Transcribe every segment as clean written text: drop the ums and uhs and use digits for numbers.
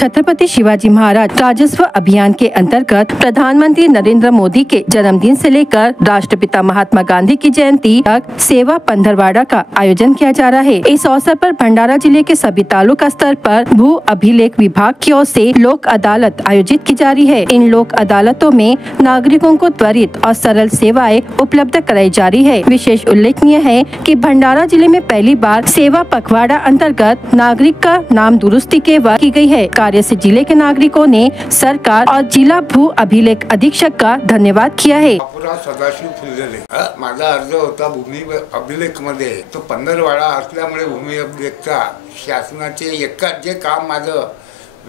छत्रपति शिवाजी महाराज राजस्व अभियान के अंतर्गत प्रधानमंत्री नरेंद्र मोदी के जन्मदिन से लेकर राष्ट्रपिता महात्मा गांधी की जयंती तक सेवा पंधरवाड़ा का आयोजन किया जा रहा है। इस अवसर पर भंडारा जिले के सभी तालुका स्तर पर भू अभिलेख विभाग की ओर से लोक अदालत आयोजित की जा रही है। इन लोक अदालतों में नागरिकों को त्वरित और सरल सेवाएं उपलब्ध कराई जा रही है। विशेष उल्लेखनीय है कि भंडारा जिले में पहली बार सेवा पखवाड़ा अंतर्गत नागरिक का नाम दुरुस्ती के वक्त की गई है। कार्य से जिले के नागरिकों ने सरकार और जिला भू अभिलेख अधीक्षक का धन्यवाद किया है। सदाशिव फुलझले माझा अर्ज होता भूमी अभिलेख मध्ये, तो पंधरवाडा असल्यामुळे भूमी अभिलेखचा शासनाचे एका जे काम माझं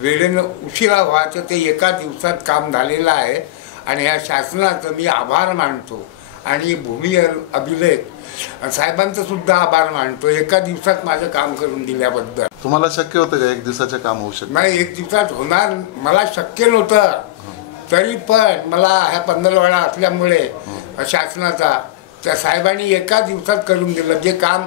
वेळेने उशिरा व्हायचं ते एका दिवसात काम झालेलं आहे आणि या शासनाचं मी आभार मानतो आणि भूमी अभिलेख साहेबांचं सुद्धा आभार मानतो। एका दिवसात माझं काम करून दिल्याबद्दल। तुम्हाला शक्य होतं का एक दिवसाचे काम होऊ शकतं? नाही, एक दिवसात होणार मला शक्य नव्हतं, तरी पण मला ह्या पंधरवाडा असल्यामुळे शासनाचा त्या साहेबांनी एका दिवसात करून दिलं। जे काम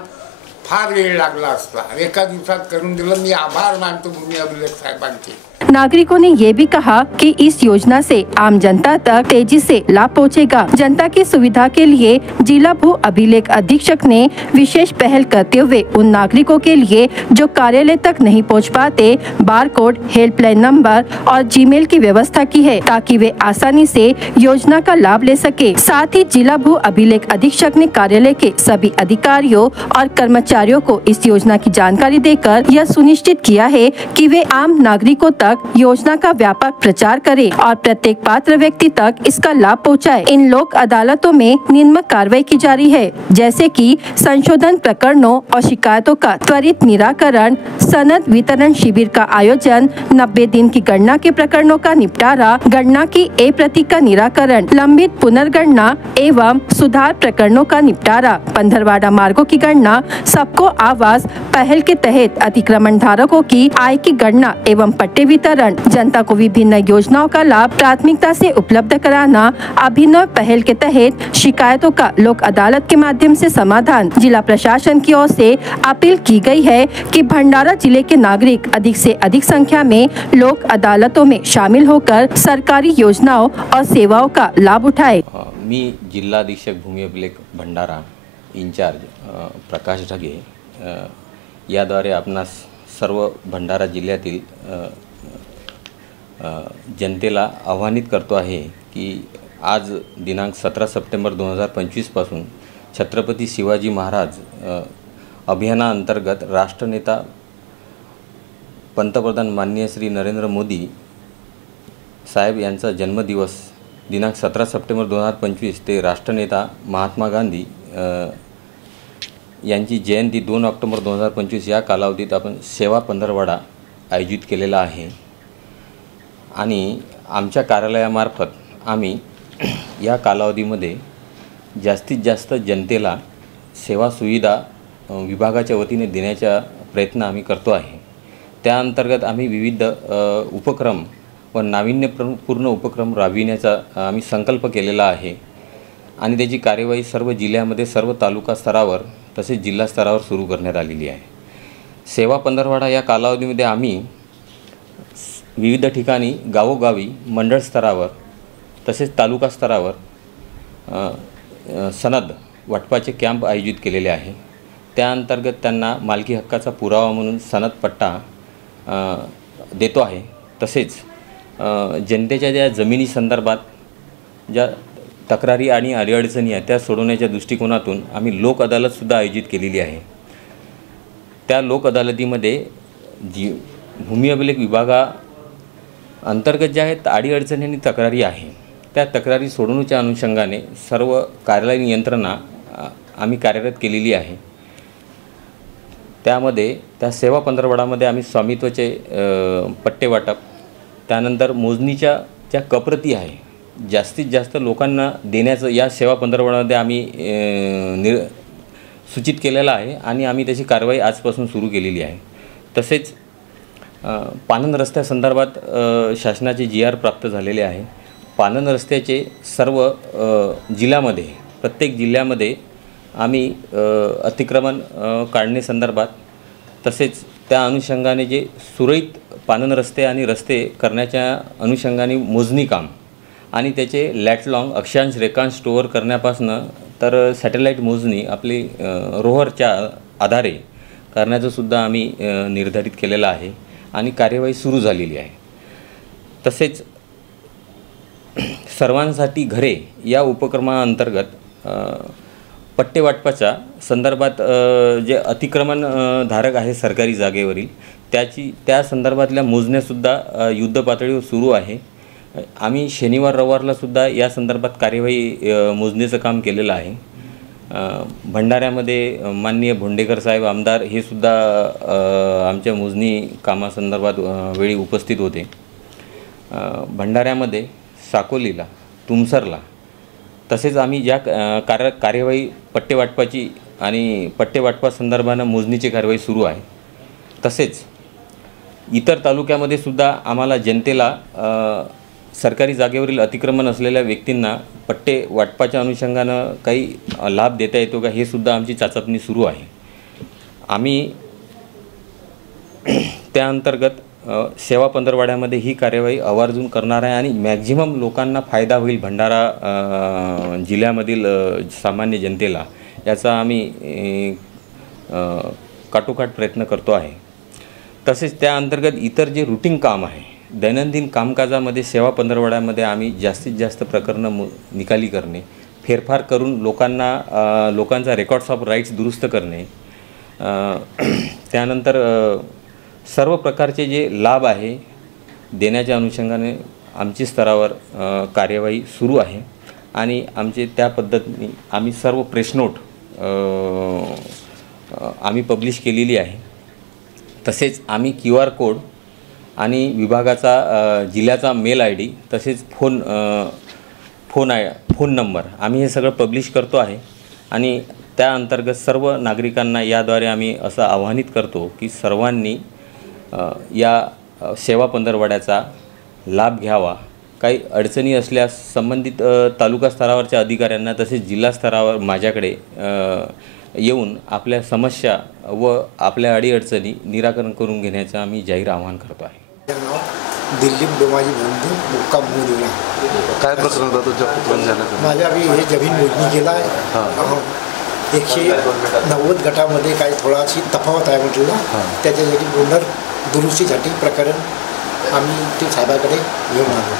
फार वेळ लागला असता एका दिवसात करून दिलं। मी आभार मानतो भूमी अभिलेख साहेबांचे। नागरिकों ने ये भी कहा कि इस योजना से आम जनता तक तेजी से लाभ पहुंचेगा। जनता की सुविधा के लिए जिला भू अभिलेख अधीक्षक ने विशेष पहल करते हुए उन नागरिकों के लिए जो कार्यालय तक नहीं पहुंच पाते बारकोड, हेल्पलाइन नंबर और जीमेल की व्यवस्था की है ताकि वे आसानी से योजना का लाभ ले सके। साथ ही जिला भू अभिलेख अधीक्षक ने कार्यालय के सभी अधिकारियों और कर्मचारियों को इस योजना की जानकारी देकर यह सुनिश्चित किया है कि वे आम नागरिकों तक योजना का व्यापक प्रचार करें और प्रत्येक पात्र व्यक्ति तक इसका लाभ पहुंचाए। इन लोक अदालतों में निम्न कार्रवाई की जा रही है, जैसे कि संशोधन प्रकरणों और शिकायतों का त्वरित निराकरण, सनद वितरण शिविर का आयोजन, 90 दिन की गणना के प्रकरणों का निपटारा, गणना की ए प्रति का निराकरण, लंबित पुनर्गणना एवं सुधार प्रकरणों का निपटारा, पंधरवाड़ा मार्गों की गणना, सबको आवास पहल के तहत अतिक्रमण धारकों की आय की गणना एवं पट्टे वितरण, जनता को विभिन्न योजनाओं का लाभ प्राथमिकता से उपलब्ध कराना, अभिनव पहल के तहत शिकायतों का लोक अदालत के माध्यम से समाधान। जिला प्रशासन की ओर से अपील की गई है कि भंडारा जिले के नागरिक अधिक से अधिक संख्या में लोक अदालतों में शामिल होकर सरकारी योजनाओं और सेवाओं का लाभ उठाए। मी जिल्हाधीक्षक भूमी अभिलेख भंडारा इंचार्ज प्रकाश ढगे याद्वारे आपणास सर्व भंडारा जिल्ह्यातील जनतेला आव्हानित करतो आहे की आज दिनांक 17 सप्टेंबर 2025 पासून छत्रपती शिवाजी महाराज अभियानाअंतर्गत राष्ट्रनेता पंतप्रधान माननीय श्री नरेंद्र मोदी साहेब यांचा जन्मदिवस दिनांक 17 सप्टेंबर 2025 ते राष्ट्रनेता महात्मा गांधी यांची जयंती 2 ऑक्टोबर 2025 या कालावधीत आपण सेवा पंधरवाडा आयोजित केलेला आहे आणि आमच्या कार्यालयामार्फत आम्ही या कालावधीमध्ये जास्तीत जास्त जनतेला सेवा सुविधा विभागाच्या वतीने देण्याचा प्रयत्न आम्ही करतो आहे। त्या अंतर्गत आम्ही विविध उपक्रम व नाविन्यपूर्ण उपक्रम राबविण्याचा आम्ही संकल्प केलेला आहे आणि त्याची कार्यवाही सर्व जिल्ह्यामध्ये सर्व तालुका स्तरावर तसेच जिल्हा स्तरावर सुरू करण्यात आलेली आहे। सेवा पंधरवाडा या कालावधीमध्ये आम्ही विविध ठिकाणी गावोगावी मंडळ स्तरावर तसेच तालुका स्तरावर सनद वाटपाचे कॅम्प आयोजित केलेले आहे। त्या अंतर्गत त्यांना मालकी हक्काचा पुरावा म्हणून सनद पट्टा देतो आहे। तसेच जनतेच्या ज्या जमिनी संदर्भात ज्या तक्रारी आणि अडीअडचणी आहेत त्या सोडवण्याच्या दृष्टिकोनातून आम्ही लोक अदालतसुद्धा आयोजित केलेली आहे। त्या लोक अदालतीमध्ये भूमी अभिलेख विभागा अंतर्गत ज्या आहेत अडीअडचणी आणि तक्रारी आहे त्या तक्रारी सोडवण्याच्या अनुषंगाने सर्व कार्यालयीन यंत्रणा आम्ही कार्यरत केलेली आहे। त्यामध्ये त्या सेवा पंधरवाडामध्ये आम्ही स्वामित्वाचे पट्टे वाटप, त्यानंतर मोजणीच्या ज्या कप्रती आहे जास्तीत जास्त लोकांना देण्याचं या सेवा पंधरवाडामध्ये आम्ही सूचित केलेलं आहे आणि आम्ही त्याची कारवाई आजपासून सुरू केलेली आहे। तसेच पानन रस्त्यासंदर्भात शासनाचे GR प्राप्त झालेले आहे। पानन रस्त्याचे सर्व जिल्ह्यामध्ये प्रत्येक जिल्ह्यामध्ये आम्ही अतिक्रमण काढणे संदर्भात तसेच त्या अनुषंगाने जे सुरळीत पानन रस्ते आणि रस्ते करण्याच्या अनुषंगाने मोजणी काम आणि त्याचे लॅटलॉंग अक्षांश रेखांश स्टोअर करण्यापासून तर सॅटेलाईट मोजणी आपली रोव्हरच्या आधारे करण्याचं सुद्धा आम्ही निर्धारित केलेलं आहे आणि कार्यवाही सुरू झालेली आहे. तसेच सर्वांसाठी घरे या उपक्रमाअंतर्गत पट्टे वाटपाच्या संदर्भात जे अतिक्रमण धारक आहे सरकारी जागेवरील त्या संदर्भातल्या मोजण्यासुद्धा युद्धपातळीवर सुरू आहे. आम्ही शनिवार रविवारला सुद्धा या संदर्भात कार्यवाही मोजणीचं काम केलेलं आहे. भंडाऱ्यामध्ये माननीय भोंडेकर साहेब आमदार हे सुद्धा आमच्या मोजणी कामासंदर्भात वेळी उपस्थित होते. भंडाऱ्यामध्ये साकोलीला तुमसरला तसेच आम्ही ज्या कार्यवाही पट्टे वाटपाची आणि पट्टे वाटपा संदर्भानं मोजणीची कार्यवाही सुरू आहे. तसेच इतर तालुक्यामध्ये सुद्धा आम्हाला जनतेला सरकारी जागेवरील अतिक्रमण असलेल्या व्यक्तींना पट्टे वाटपाच्या अनुषंगानं काही लाभ देता येतो का हे सुद्धा आमची चाचपणी सुरू आहे. आम्ही त्या अंतर्गत सेवा पंधरवाड्यामध्ये ही कार्यवाही आवर्जून करणार आहे आणि मॅक्झिमम लोकांना फायदा होईल भंडारा जिल्ह्यामधील सामान्य जनतेला याचा आम्ही काटोकाट प्रयत्न करतो आहे. तसेच त्या अंतर्गत इतर जे रूटीन काम आहे दैनंदिन कामकाजामध्ये सेवा पंधरवाड्यामध्ये आम्ही जास्तीत जास्त प्रकरणं निकाली करणे, फेरफार करून लोकांचा रेकॉर्ड्स ऑफ राईट्स दुरुस्त करणे, त्यानंतर सर्व प्रकारचे जे लाभ आहे देण्याच्या अनुषंगाने आमची स्तरावर कार्यवाही सुरू आहे आणि आमचे त्या पद्धतीने आम्ही सर्व प्रेसनोट आम्ही पब्लिश केलेली आहे. तसेच आम्ही QR कोड आणि विभागाचा जिल्ह्याचा मेल ID तसेच फोन नंबर आम्ही हे सगळं पब्लिश करतो आहे आणि त्या अंतर्गत सर्व नागरिकांना याद्वारे आम्ही असं आवाहनित करतो की सर्वांनी या सेवा पंधरवाड्याचा लाभ घ्यावा. काही अडचणी असल्यास संबंधित तालुका स्तरावरच्या अधिकाऱ्यांना तसेच जिल्हा स्तरावर माझ्याकडे येऊन आपल्या समस्या व आपल्या अडीअडचणी निराकरण करून घेण्याचं आम्ही जाहीर आवाहन करतो आहे. दिलीप डोमाजी बंधू मुक्काम मुलीला काय प्रश्न होता तुझ्या पुत्रांच्या? माझ्या आम्ही हे जमीन मोजणी केला आहे. 190 गटामध्ये काही थोडाशी तफावत आहे म्हटलं त्याच्यासाठी पुनर्दुरुस्तीसाठी प्रकरण आम्ही ते साहेबाकडे घेऊन आलो.